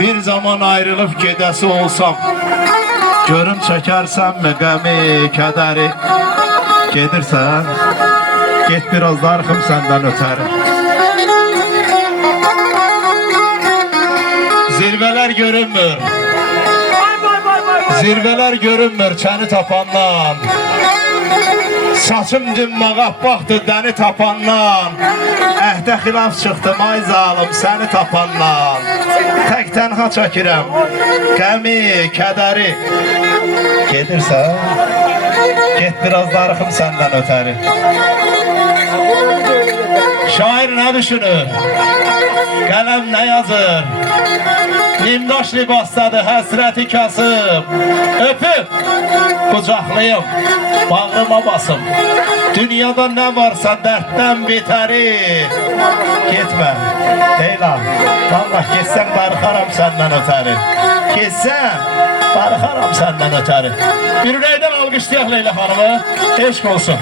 Bir zaman ayrılıb gedəsi olsam, görüm çəkərsənmi qəmi, kədəri. Gedirsən, get biraz darıxım səndən ötəri. Zirvələr görünmür, zirvələr görünmür çəni tapandan. Saçım cımmağa baxdı dəni tapandan. Əhdə xilaf çıxdım ay zalım səni tapandan. Tək tənha çəkirəm qəmi, kədəri. Gedirsən, get biraz darıxım səndən ötəri. Şair nə düşünür? Qələm nə yazır? Nimdaş libasdadır həsrəti kasıb. Öpüb, qucaqlayım, bağrıma basım. Dünyada nə varsa dərddən bitəri. Getmə, Leyla, vallahi getsən darıxaram səndən ötəri. Getsən, darıxaram səndən ötəri. Bir ürəkdən alqışlayaq Leyla xanımı, eşq olsun.